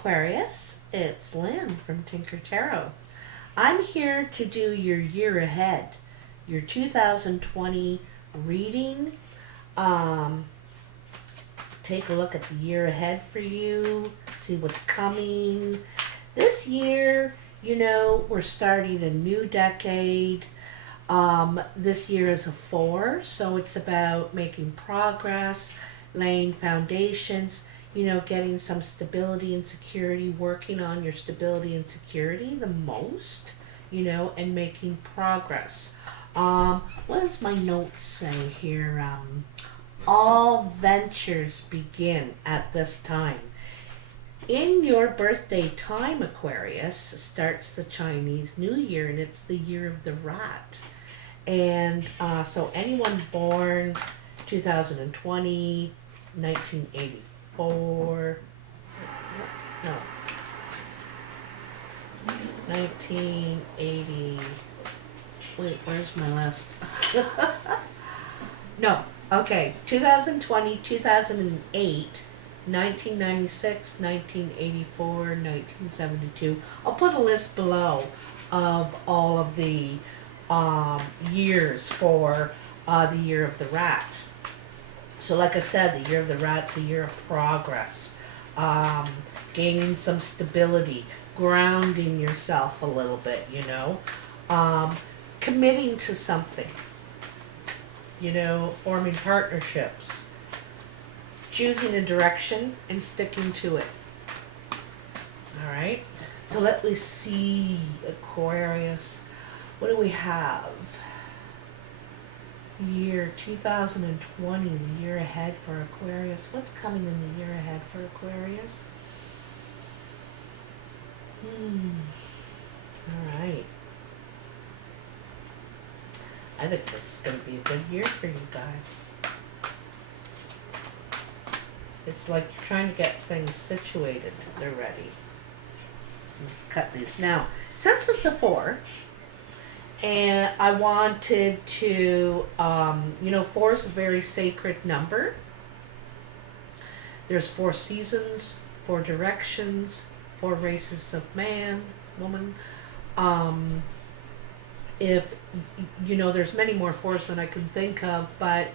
Aquarius, it's Lynn from Tinker Tarot. I'm here to do your year ahead, your 2020 reading. Um, Take a look at the year ahead for you, see what's coming. This year, we're starting a new decade. This year is a 4, so it's about making progress, laying foundations, getting some stability and security, working on your stability and security the most, and making progress. What does my notes say here? All ventures begin at this time. In your birthday time, Aquarius, starts the Chinese New Year, and it's the year of the rat. And so anyone born 2020, 1984, no, 1980, wait, where's my list? No, okay, 2020, 2008, 1996, 1984, 1972. I'll put a list below of all of the years for the year of the rat. So like I said, the year of the rat's a year of progress, gaining some stability, grounding yourself a little bit, committing to something, forming partnerships, choosing a direction and sticking to it. All right, so let me see, Aquarius. What do we have? Year 2020, the year ahead for Aquarius. What's coming in the year ahead for Aquarius? All right. I think this is going to be a good year for you guys. It's like you're trying to get things situated. They're ready. Let's cut these. Now, since it's a 4, and I wanted to, 4 is a very sacred number. There's 4 seasons, 4 directions, 4 races of man, woman. If, there's many more 4s than I can think of, but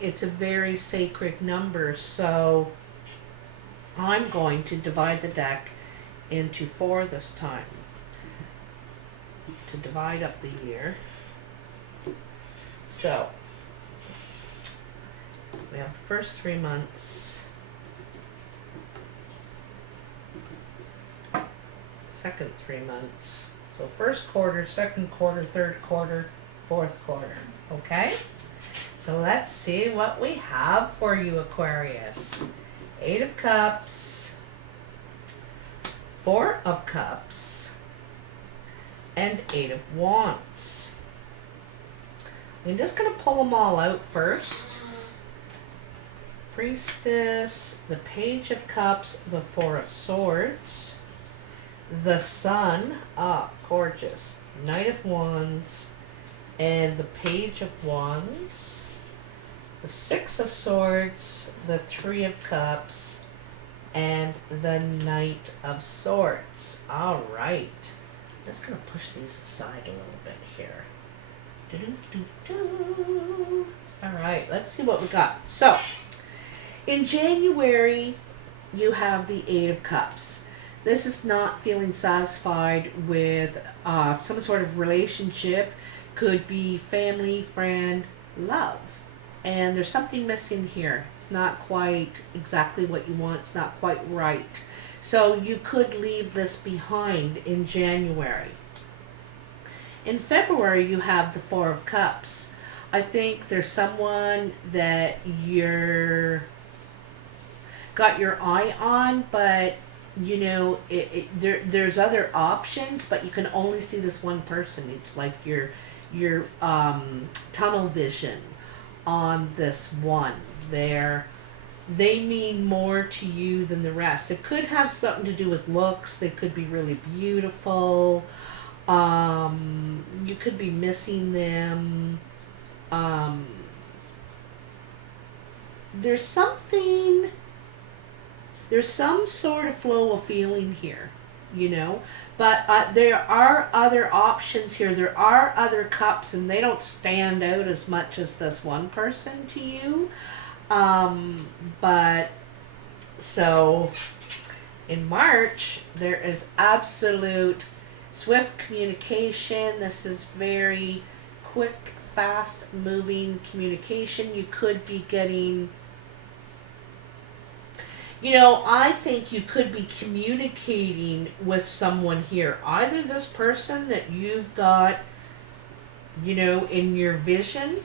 it's a very sacred number. So I'm going to divide the deck into 4 this time, to divide up the year. So we have the first 3 months, second 3 months. So first quarter, second quarter, third quarter, fourth quarter. Okay? So let's see what we have for you, Aquarius. 8 of Cups, 4 of Cups, and 8 of Wands. I'm just going to pull them all out first. Priestess, the Page of Cups, the 4 of Swords, the Sun, gorgeous, Knight of Wands, and the Page of Wands, the 6 of Swords, the 3 of Cups, and the Knight of Swords. All right. Just going to push these aside a little bit here. All right, let's see what we got. So, in January, you have the 8 of Cups. This is not feeling satisfied with some sort of relationship. Could be family, friend, love. And there's something missing here. It's not quite exactly what you want. It's not quite right. So you could leave this behind in January. In February, you have the 4 of Cups. I think there's someone that you're got your eye on, but there's other options, but you can only see this one person. It's like your tunnel vision on this one. They mean more to you than the rest. It could have something to do with looks. They could be really beautiful. You could be missing them. There's something There's some sort of flow of feeling here, you know. But there are other options here. There are other cups, and they don't stand out as much as this one person to you. But so in March, there is absolute swift communication. This is very quick, fast moving communication. You could be getting, you know, I think you could be communicating with someone here. Either this person that you've got, you know, in your vision,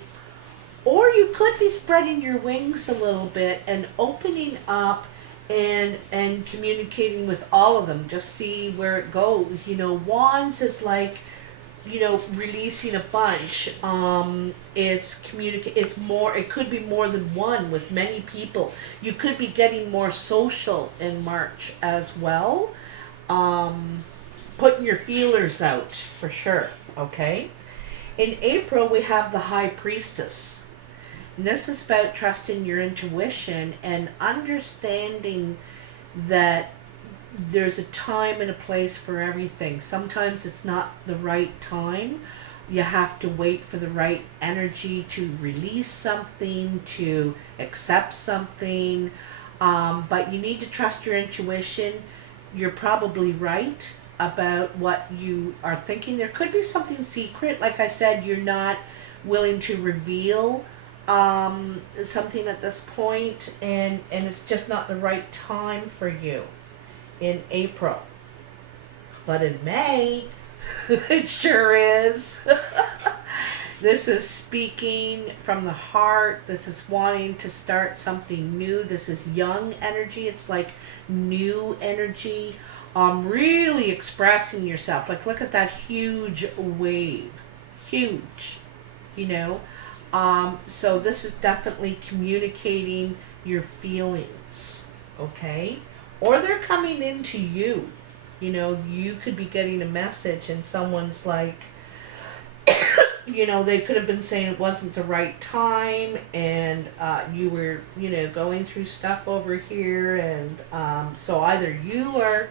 or you could be spreading your wings a little bit and opening up and communicating with all of them. Just see where it goes. You know, wands is like, you know, releasing a bunch. It's more, it could be more than one with many people. You could be getting more social in March as well. Putting your feelers out for sure. Okay. In April, we have the High Priestess. And this is about trusting your intuition and understanding that there's a time and a place for everything. Sometimes it's not the right time. You have to wait for the right energy to release something, to accept something. But you need to trust your intuition. You're probably right about what you are thinking. There could be something secret. Like I said, you're not willing to reveal something at this point, and it's just not the right time for you in April. But in May, it sure is. This is speaking from the heart. This is wanting to start something new. This is young energy. It's like new energy. Really expressing yourself. Like, look at that huge wave. Huge. You know? So this is definitely communicating your feelings, okay? Or they're coming into you. You know, you could be getting a message and someone's like, you know, they could have been saying it wasn't the right time, and you were, you know, going through stuff over here, and so either you are,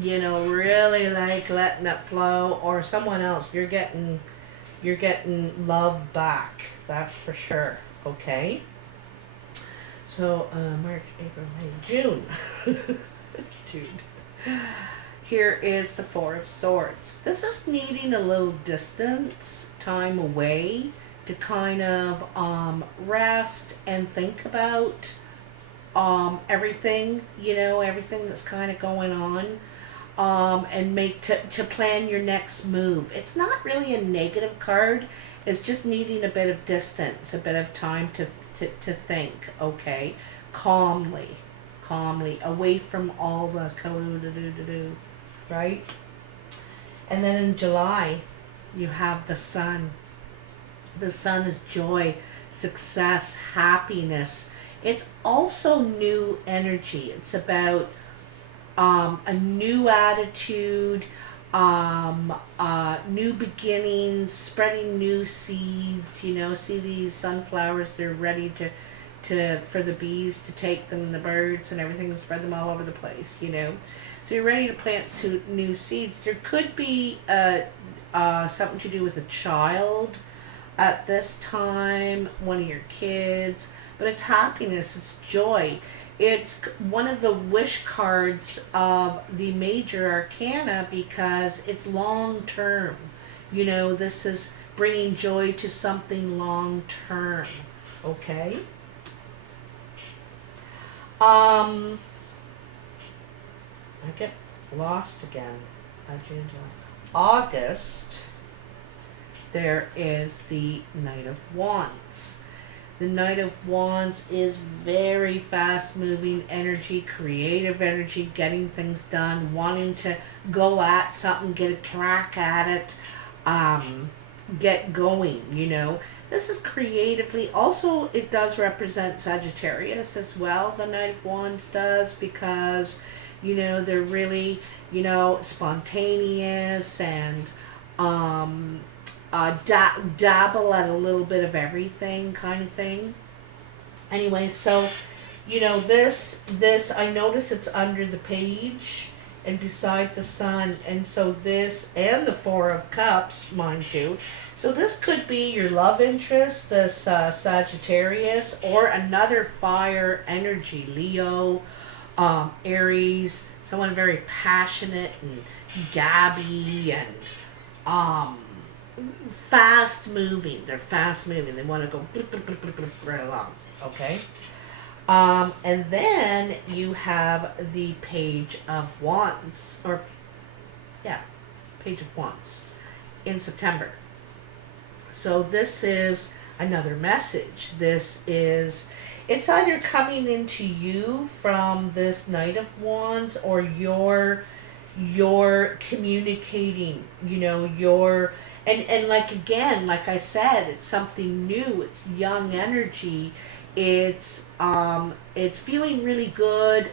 you know, really like letting it flow, or someone else, you're getting love back, that's for sure. Okay, so March, April, May, June. June. Here is the Four of Swords. This is needing a little distance, time away to kind of rest and think about everything, you know, everything that's kind of going on. And make to plan your next move. It's not really a negative card. It's just needing a bit of distance, a bit of time to think. Okay, calmly, away from all the right. And then in July, you have the Sun. The Sun is joy, success, happiness. It's also new energy. It's about a new attitude, new beginnings, spreading new seeds. You know, see these sunflowers, they're ready for the bees to take them, and the birds and everything, and spread them all over the place, you know. So you're ready to plant new seeds. There could be something to do with a child at this time, one of your kids, but it's happiness, it's joy. It's one of the wish cards of the major arcana because it's long term. You know, this is bringing joy to something long term. Okay? I get lost again. June, July. August, there is the Knight of Wands. The Knight of Wands is very fast-moving energy, creative energy, getting things done, wanting to go at something, get a crack at it, get going, you know. This is creatively. Also, it does represent Sagittarius as well, the Knight of Wands does, because, you know, they're really, you know, spontaneous and dabble at a little bit of everything kind of thing. Anyway, so you know, this I notice it's under the page and beside the sun, and so this and the Four of Cups, mind you. So this could be your love interest, this Sagittarius, or another fire energy, Leo, Aries, someone very passionate and gabby and um, fast moving. They're fast moving. They want to go right along. Okay. And then you have the Page of Wands, or yeah, Page of Wands in September. So this is another message. It's either coming into you from this Knight of Wands, or you're communicating, and like, again, like I said, it's something new, it's young energy, it's feeling really good,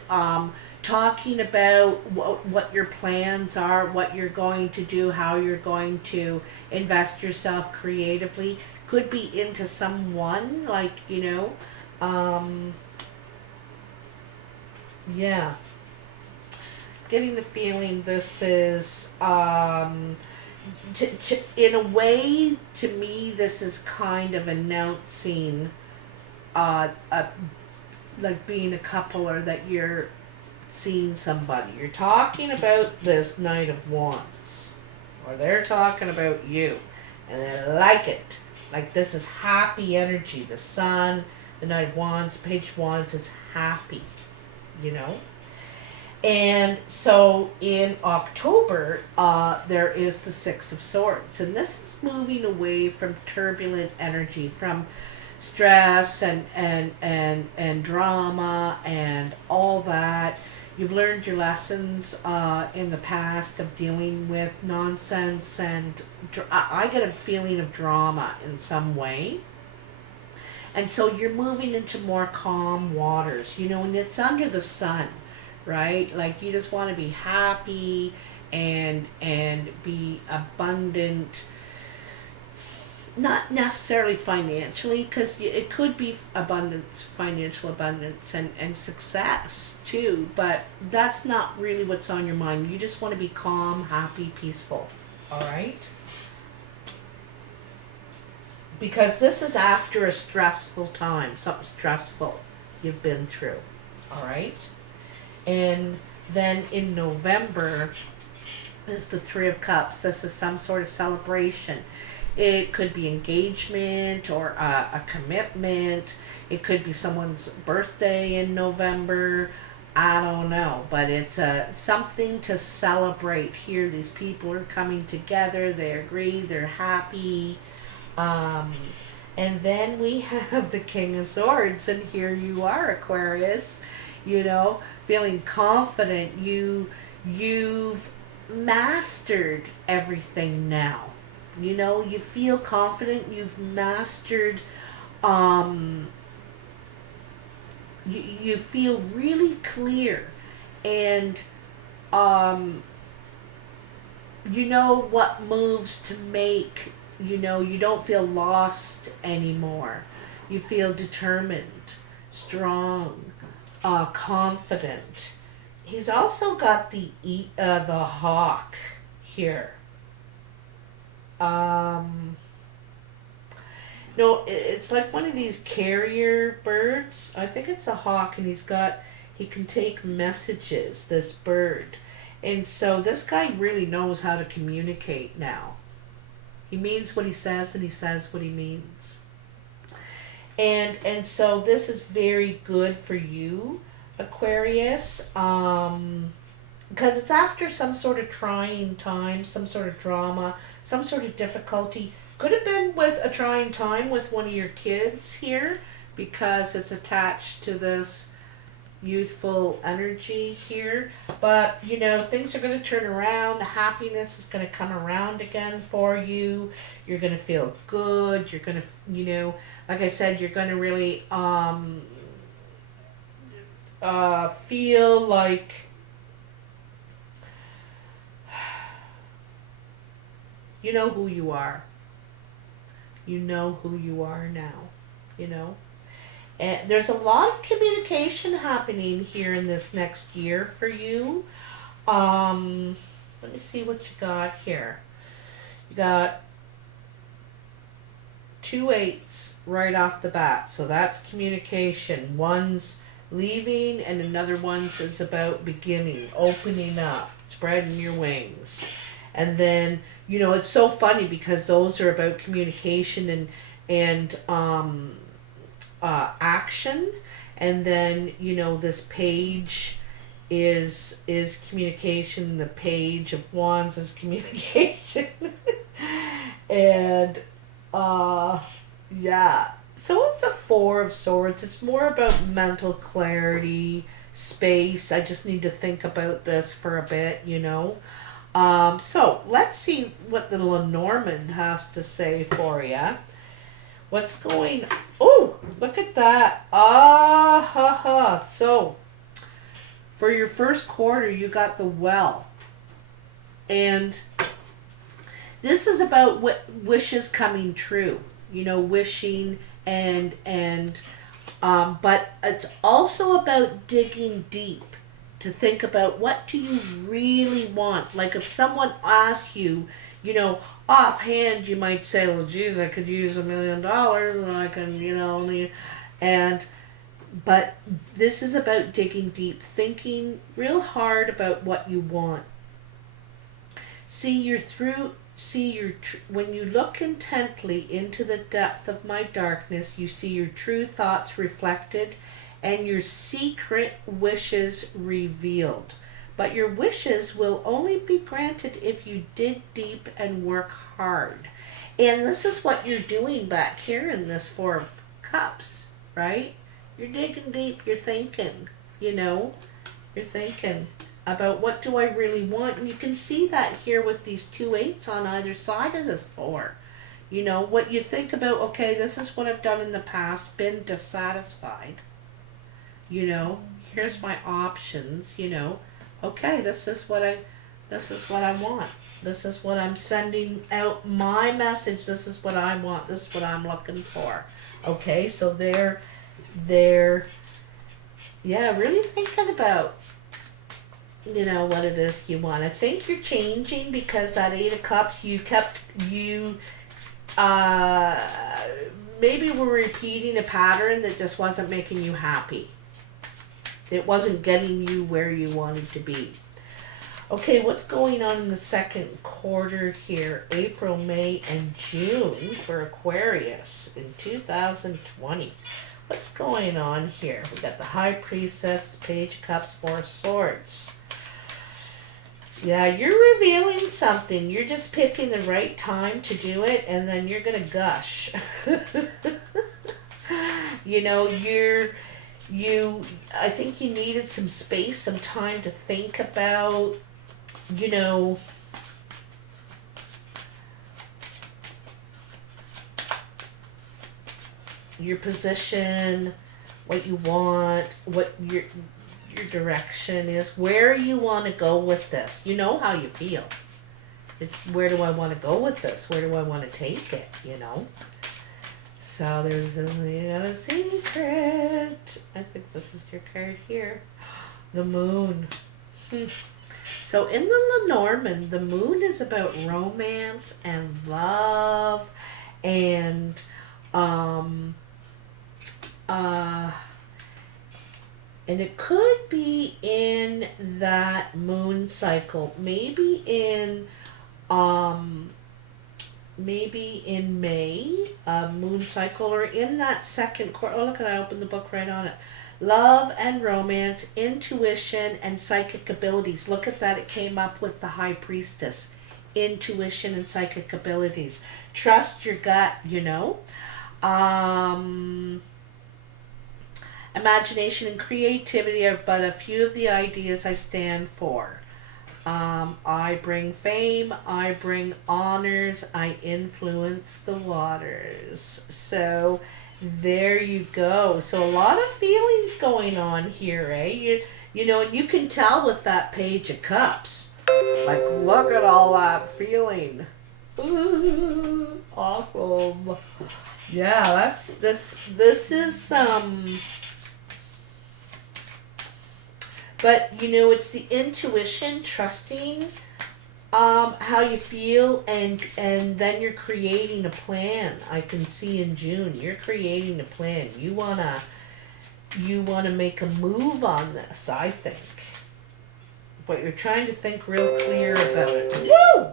talking about what your plans are, what you're going to do, how you're going to invest yourself creatively. Could be into someone, like, yeah. Getting the feeling this is, in a way, to me, this is kind of announcing, like being a couple, or that you're seeing somebody. You're talking about this Knight of Wands, or they're talking about you, and they like it. Like, this is happy energy. The Sun, the Knight of Wands, Page of Wands is happy, you know. And so in October, there is the Six of Swords, and this is moving away from turbulent energy, from stress and drama and all that. You've learned your lessons in the past of dealing with nonsense, and I get a feeling of drama in some way. And so you're moving into more calm waters, and it's under the sun, right? Like, you just want to be happy and be abundant, not necessarily financially, because it could be abundance, financial abundance, and success too, but that's not really what's on your mind. You just want to be calm, happy, peaceful. All right, because this is after a stressful time, something stressful you've been through. All right. And then in November is the Three of Cups. This is some sort of celebration. It could be engagement, or a commitment. It could be someone's birthday in November. I don't know, but it's something to celebrate here. These people are coming together. They agree. They're happy. And then we have the King of Swords, and here you are, Aquarius. Feeling confident. You've mastered everything now. You feel confident. You've mastered. You feel really clear, and you know what moves to make. You don't feel lost anymore. You feel determined, strong, confident. He's also got the hawk here. No, it's like one of these carrier birds. I think it's a hawk, and he can take messages, this bird. And so this guy really knows how to communicate now. He means what he says, and he says what he means. And so this is very good for you, Aquarius, because it's after some sort of trying time, some sort of drama, some sort of difficulty. Could have been with a trying time with one of your kids here, because it's attached to this youthful energy here. But things are going to turn around. Happiness is going to come around again for you. You're going to feel good. You're going to, like I said, you're going to really feel like you know who you are. You know who you are now, And there's a lot of communication happening here in this next year for you. Let me see what you got here. You got 2 8s right off the bat. So that's communication. One's leaving and another one's is about beginning, opening up, spreading your wings. And then, you know, it's so funny because those are about communication and action. And then, you know, this page is communication. The page of wands is communication. And yeah, so it's a 4 of swords. It's more about mental clarity, space. I just need to think about this for a bit, you know. So let's see what the Lenormand has to say for you. What's going? Oh, look at that! Ah, ha, ha. So for your first quarter, you got the Well, and this is about wishes coming true. You know, wishing but it's also about digging deep to think about what do you really want. Like if someone asks you, you know, offhand, you might say, well, geez, I could use $1 million and I can, you know, but this is about digging deep, thinking real hard about what you want. When you look intently into the depth of my darkness, you see your true thoughts reflected and your secret wishes revealed. But your wishes will only be granted if you dig deep and work hard. And this is what you're doing back here in this 4 of Cups, right? You're digging deep, you're thinking, you know, you're thinking about what do I really want. And you can see that here with these 2 8s on either side of this 4. You know, what you think about, okay, this is what I've done in the past, been dissatisfied. You know, here's my options, you know. Okay, this is what I want. This is what I'm sending out my message. This is what I want. This is what I'm looking for. Okay, so they're really thinking about, you know, what it is you want. I think you're changing because that 8 of Cups, maybe we're repeating a pattern that just wasn't making you happy. It wasn't getting you where you wanted to be. Okay, what's going on in the second quarter here? April, May, and June for Aquarius in 2020. What's going on here? We got the High Priestess, the Page of Cups, 4 of Swords. Yeah, you're revealing something. You're just picking the right time to do it, and then you're going to gush. You know, I think you needed some space, some time to think about, you know, your position, what you want, what your direction is, where you want to go with this. You know how you feel. It's where do I want to go with this? Where do I want to take it, you know? So there's a secret. I think this is your card here. The Moon. So in the Lenormand, the Moon is about romance and love and and it could be in that moon cycle, maybe in May, moon cycle, or in that second quarter. Oh, look at, I opened the book right on it. Love and romance, intuition, and psychic abilities. Look at that, it came up with the High Priestess. Intuition and psychic abilities. Trust your gut, you know. Imagination and creativity are but a few of the ideas I stand for. I bring fame, I bring honors, I influence the waters. So there you go. So a lot of feelings going on here, eh? You know, and you can tell with that Page of Cups. Like, look at all that feeling. Ooh, awesome. Yeah, this is but you know, it's the intuition, trusting how you feel, and then you're creating a plan. I can see in June you're creating a plan. You wanna make a move on this, I think. But you're trying to think real clear about it. Woo!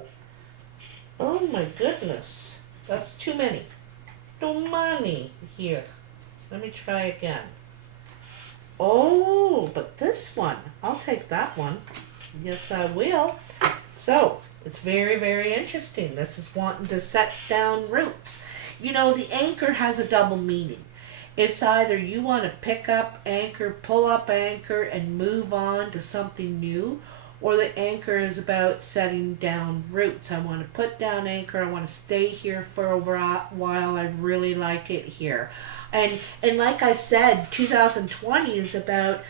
Oh my goodness. That's too many. Too many here. Let me try again. Oh, but this one, I'll take that one. Yes, I will. So, it's very, very interesting. This is wanting to set down roots. You know, the anchor has a double meaning. It's either you want to pick up anchor, pull up anchor, and move on to something new, or the anchor is about setting down roots. I want to put down anchor. I want to stay here for a while. I really like it here. And like I said, 2020 is about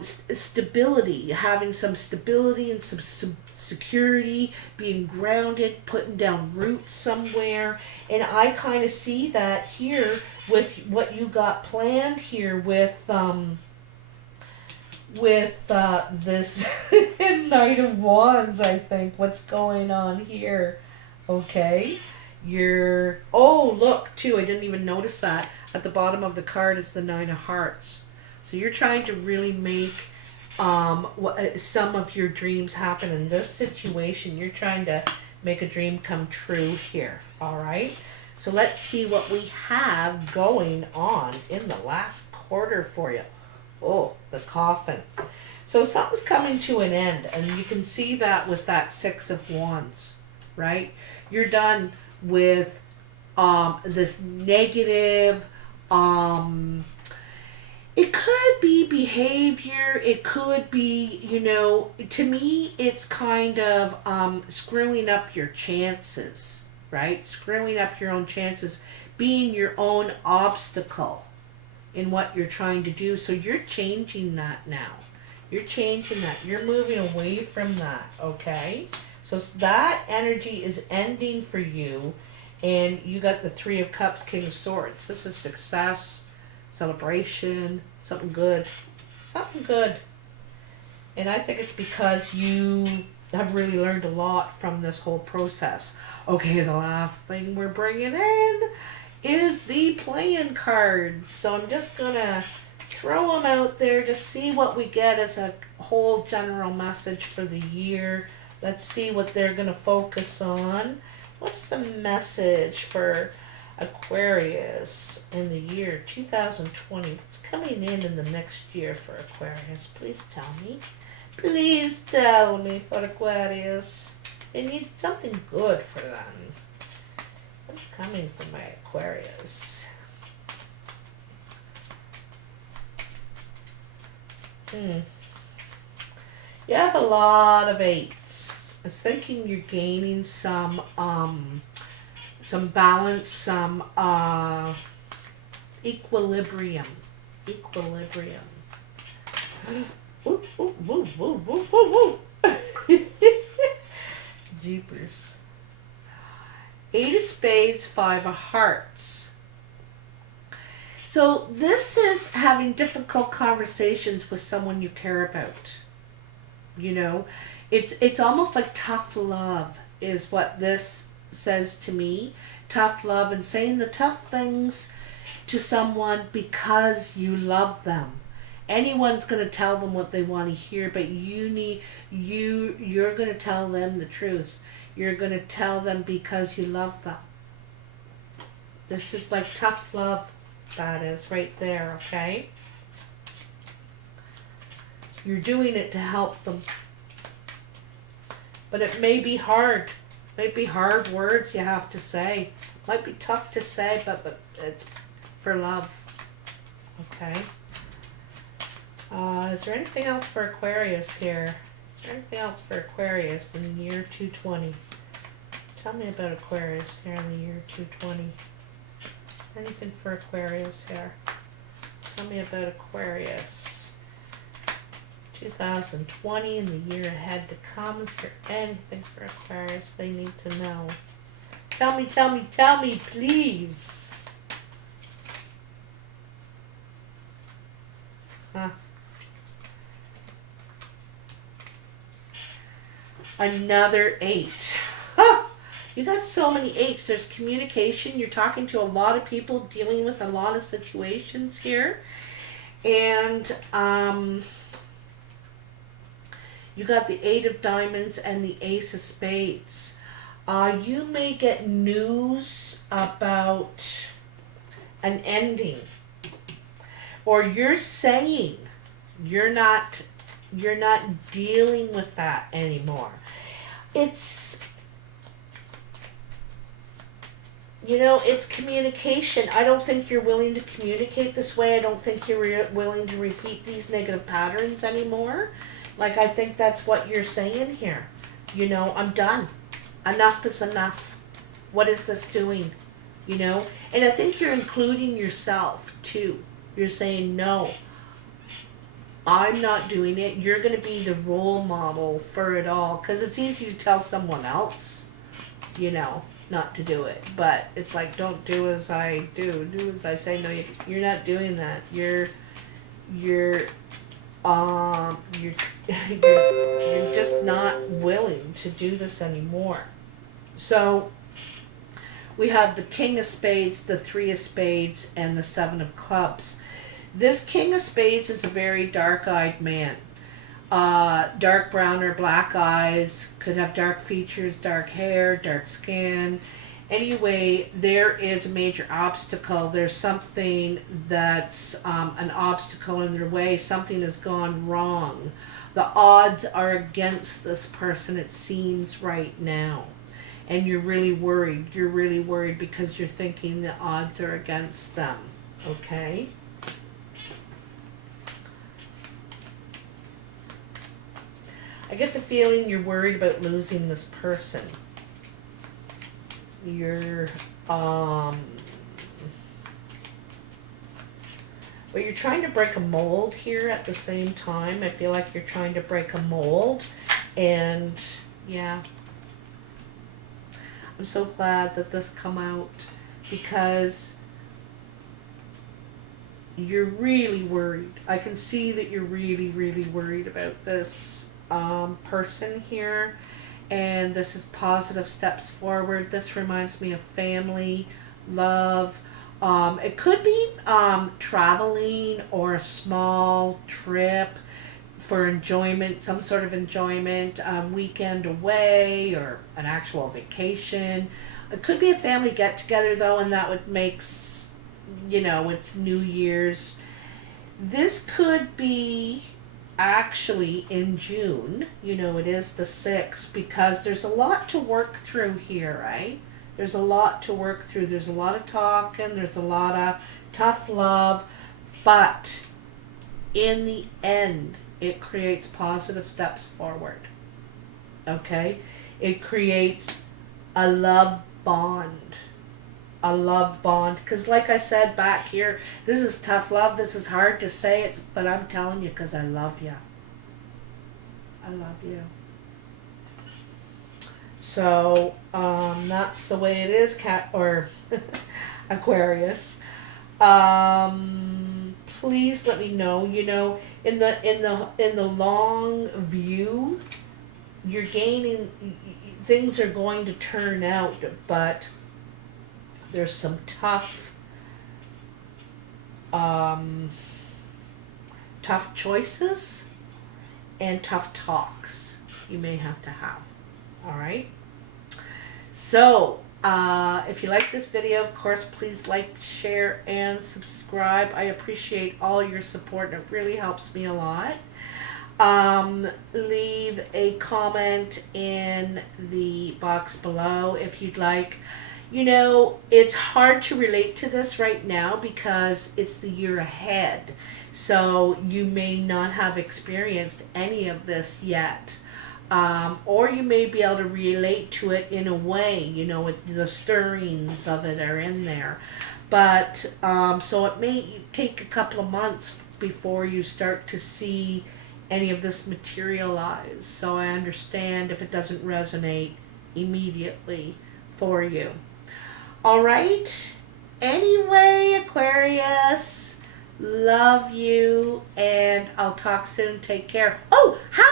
stability, having some stability and some security, being grounded, putting down roots somewhere. And I kind of see that here with what you got planned here with this Knight of Wands, I think. What's going on here? Okay. Oh, look, too, I didn't even notice that. At the bottom of the card is the Nine of Hearts. So you're trying to really make some of your dreams happen in this situation. You're trying to make a dream come true here. All right? So let's see what we have going on in the last quarter for you. Oh, the Coffin. So something's coming to an end, and you can see that with that Six of Wands, right? You're done with this negative, it could be behavior, it could be, to me, it's kind of screwing up your chances, right? Screwing up your own chances, being your own obstacle in what you're trying to do. So you're changing that now. You're changing that. You're moving away from that, okay? So that energy is ending for you, and you got the Three of Cups, King of Swords. This is success, celebration, something good. Something good. And I think it's because you have really learned a lot from this whole process. Okay, the last thing we're bringing in is the playing cards. So I'm just going to throw them out there to see what we get as a whole general message for the year. Let's see what they're going to focus on. What's the message for Aquarius in the year 2020? What's coming in the next year for Aquarius? Please tell me. Please tell me for Aquarius. They need something good for them. What's coming for my Aquarius? You have a lot of eights. I was thinking you're gaining some balance, some equilibrium. Ooh, ooh, woo, woo, woo, woo, woo. Jeepers. Eight of Spades, Five of Hearts. So this is having difficult conversations with someone you care about. It's almost like tough love is what this says to me. Tough love, and saying the tough things to someone because you love them. Anyone's going to tell them what they want to hear, but you're going to tell them the truth. You're going to tell them because you love them. This is like tough love. That is right there, okay? You're doing it to help them. But it may be hard. Might be hard words you have to say. Might be tough to say, but it's for love. Okay? Is there anything else for Aquarius here? Is there anything else for Aquarius in the year 220? Tell me about Aquarius here in the year 220. Anything for Aquarius here? Tell me about Aquarius. 2020 and the year ahead to come. Is there anything for Aquarius they need to know? Tell me, tell me, tell me, please. Huh. Another 8. Huh. You got so many 8s. There's communication. You're talking to a lot of people, dealing with a lot of situations here. And you got the 8 of diamonds and the ace of spades. You may get news about an ending, or you're saying you're not dealing with that anymore. It's, you know, it's communication. I don't think you're willing to communicate this way. I don't think you're willing to repeat these negative patterns anymore. Like, I think that's what you're saying here. You know, I'm done. Enough is enough. What is this doing? You know? And I think you're including yourself, too. You're saying, no, I'm not doing it. You're going to be the role model for it all. Because it's easy to tell someone else, you know, not to do it. But it's like, don't do as I do. Do as I say. No, you're not doing that. You're just not willing to do this anymore. So we have the King of Spades, the 3 of Spades, and the 7 of Clubs. This King of Spades is a very dark-eyed man. Dark brown or black eyes, could have dark features, dark hair, dark skin. Anyway, there is a major obstacle. There's something that's an obstacle in their way. Something has gone wrong. The odds are against this person, it seems, right now. And you're really worried. You're really worried because you're thinking the odds are against them. Okay? I get the feeling you're worried about losing this person. You're, but you're trying to break a mold here at the same time. I feel like you're trying to break a mold. And, yeah. I'm so glad that this come out, because you're really worried. I can see that you're really, really worried about this person here. And this is positive steps forward. This reminds me of family, love. It could be traveling or a small trip for enjoyment, some sort of enjoyment, weekend away or an actual vacation. It could be a family get-together, though, and that would make, you know, it's New Year's. This could be actually in June. You know, it is the 6th, because there's a lot to work through here, right? There's a lot to work through. There's a lot of talking. There's a lot of tough love. But in the end, it creates positive steps forward. Okay? It creates a love bond. A love bond. Because like I said back here, this is tough love. This is hard to say it, but I'm telling you because I love you. I love you. So, that's the way it is, Aquarius. Please let me know. You know, in the long view, you're gaining. Things are going to turn out, but there's some tough choices and tough talks you may have to have. All right. So, if you like this video, of course, please like, share, and subscribe. I appreciate all your support. It really helps me a lot. Leave a comment in the box below if you'd like. You know, it's hard to relate to this right now because it's the year ahead. So you may not have experienced any of this yet. Or you may be able to relate to it in a way, you know, the stirrings of it are in there. But, so it may take a couple of months before you start to see any of this materialize. So I understand if it doesn't resonate immediately for you. All right. Anyway, Aquarius, love you, and I'll talk soon. Take care. Oh, how